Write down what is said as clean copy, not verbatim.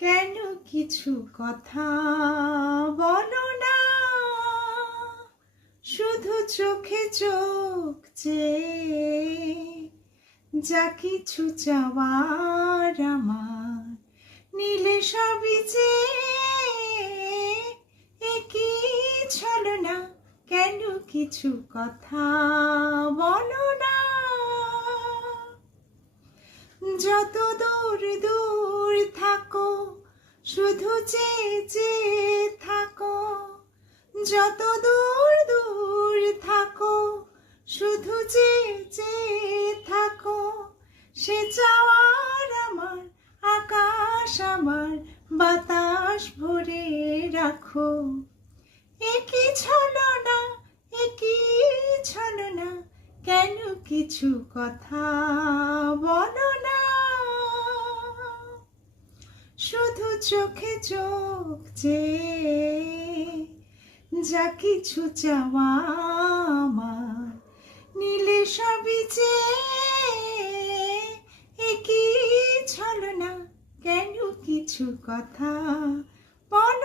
কেন কিছু কথা বলো না, শুধু চোখে চোখ চেয়ে যা কিছু চাওয়ার আমার নিলে সবই চেয়ে কি ছলনা, কেন কিছু কথা বলো না। যত দূর দূর থাকো শুধু চেয়ে চেয়ে থাকো, যত দূর দূর থাকো শুধু চেয়ে চেয়ে থাকো, সে চাওয়ার আমার আকাশ আমার বাতাস ভরে রাখো। একই ছলনা, একই ছলনা, কেন কিছু কথা বলো না। শুধু চোখে চোখ চেয়ে যা কিছু চাওয়া আমার নিলে সবই চেয়ে একই ছলনা, কেন কিছু কথা বলো